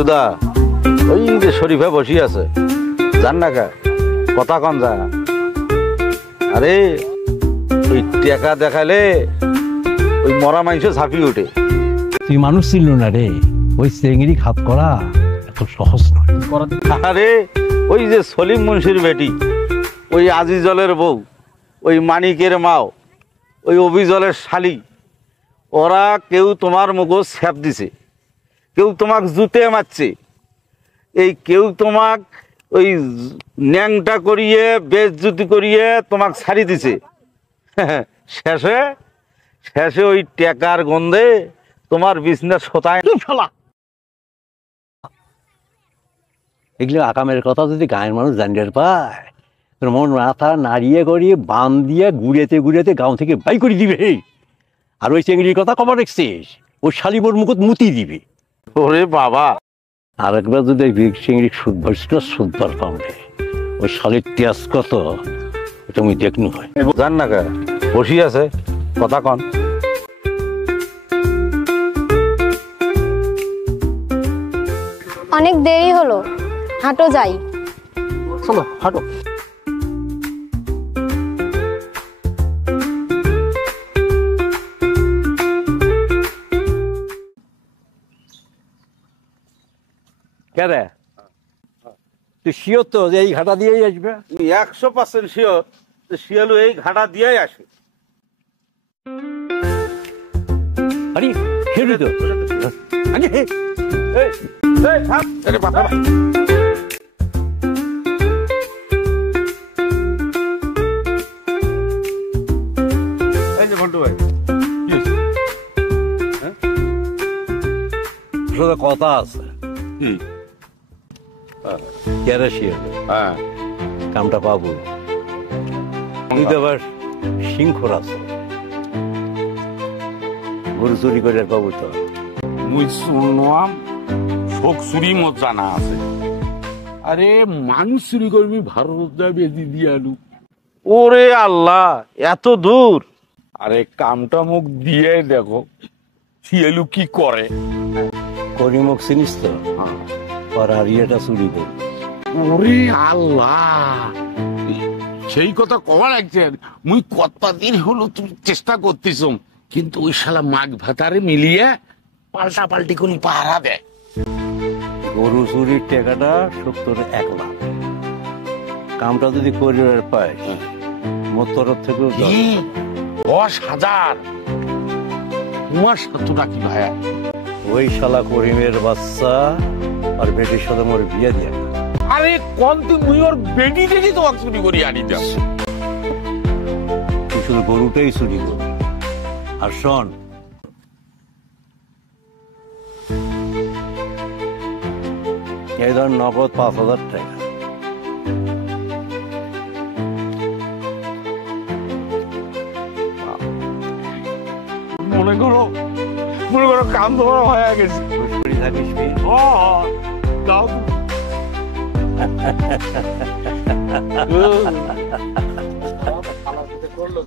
বল্টুদা ওই যে শরীফে বসি আছে জান না কা কথা কন যা আরে ওই টাকা দেখালে ওই মরা মাংস ঝাঁপিয়ে ওঠে তুই মানুষ ছিল না রে ওই চেংড়ি খাত করা এত সহজ নয় আরে ওই যে সলিম মুন্সির বেটি ওই আজিজলের বউ ওই মানিকের মাও ওই অভিজলের শালি ওরা কেউ তোমার মুখো ছ্যাপ দিছে কেউ তোমাক জুতে মারছে এই কেউ তোমাক ওই ন্যাংটা করিয়ে বেজ্জুতি করিয়ে তোমাক ছাড়ি দিছে শেষে শেষে ওই টেকার গন্ধে তোমার বিজনেস হতায় এগুলো আকামের কথা যদি গায়ের মানুষ জানিয়ে পায় তোর মন মাথা নাড়িয়ে করিয়ে বান দিয়ে ঘুরেতে ঘুরেতে গাঁও থেকে বাই করে দিবে আর ওই চেংড়ির কথা খবর রাখছিস ও শালিমোর মুখত মুতি দিবে ওরে বাবা আর একবার যদি চিংড়ি সুদবার পাবে ওই শালির তেজ কত তুমি দেখনু হয় জান না কা বসি আছে কথা কন অনেক দেরি হলো হাঁটো যাই চলো হাঁটো কেন তুই শিওর তো যে এই ঘাটা দিয়েই আসবে 100% শিওর শিয়ালু এই ঘাটা দিয়েই আসে আরে শিওরই তো আগে কথা আছে কেন শিওর কামটা পাবো তুই তো আবার সিংহর আছে গরু চুরি করে পাবো তো মুই শুনলাম শোক চুরি মত জানা আছে আরে মানুষ চুরি করবি ভারত বেদি দিয়ে আলু ওরে আল্লাহ এত দূর আরে কামটা মুখ দিয়ে দেখো শিয়ালু কি করে করিমক চিনিস তো আর হারিয়াটা চুরি করে ওরে আল্লাহ সেই কথা কবার একছেন মুই কতদিন হলো তুমি চেষ্টা করতেছ কিন্তু ওই শালা মাঘ ভাতারে মিলিয়ে পাল্টা পাল্টি কোন পাহারা দেয় গরু চুরির টাকাটা 70 লাখ কামটা যদি করিবার পায় মোর তরফ থেকে 10,000 তোমার 70 টাকা ভাইয়া ওই শালা করিমের বাচ্চা আর বেটির সাথে মোর বিয়ে দিয়ে আরে কোন তুই মুই ওর বেটি দেখি তো চুরি করি আনি দাও তুই শুধু গরুটাই চুরি কর আর শোন এই ধর নগদ 5,000 টাকা মনে করো কাম তোমার হয়ে গেছে থাকিস দাও করলো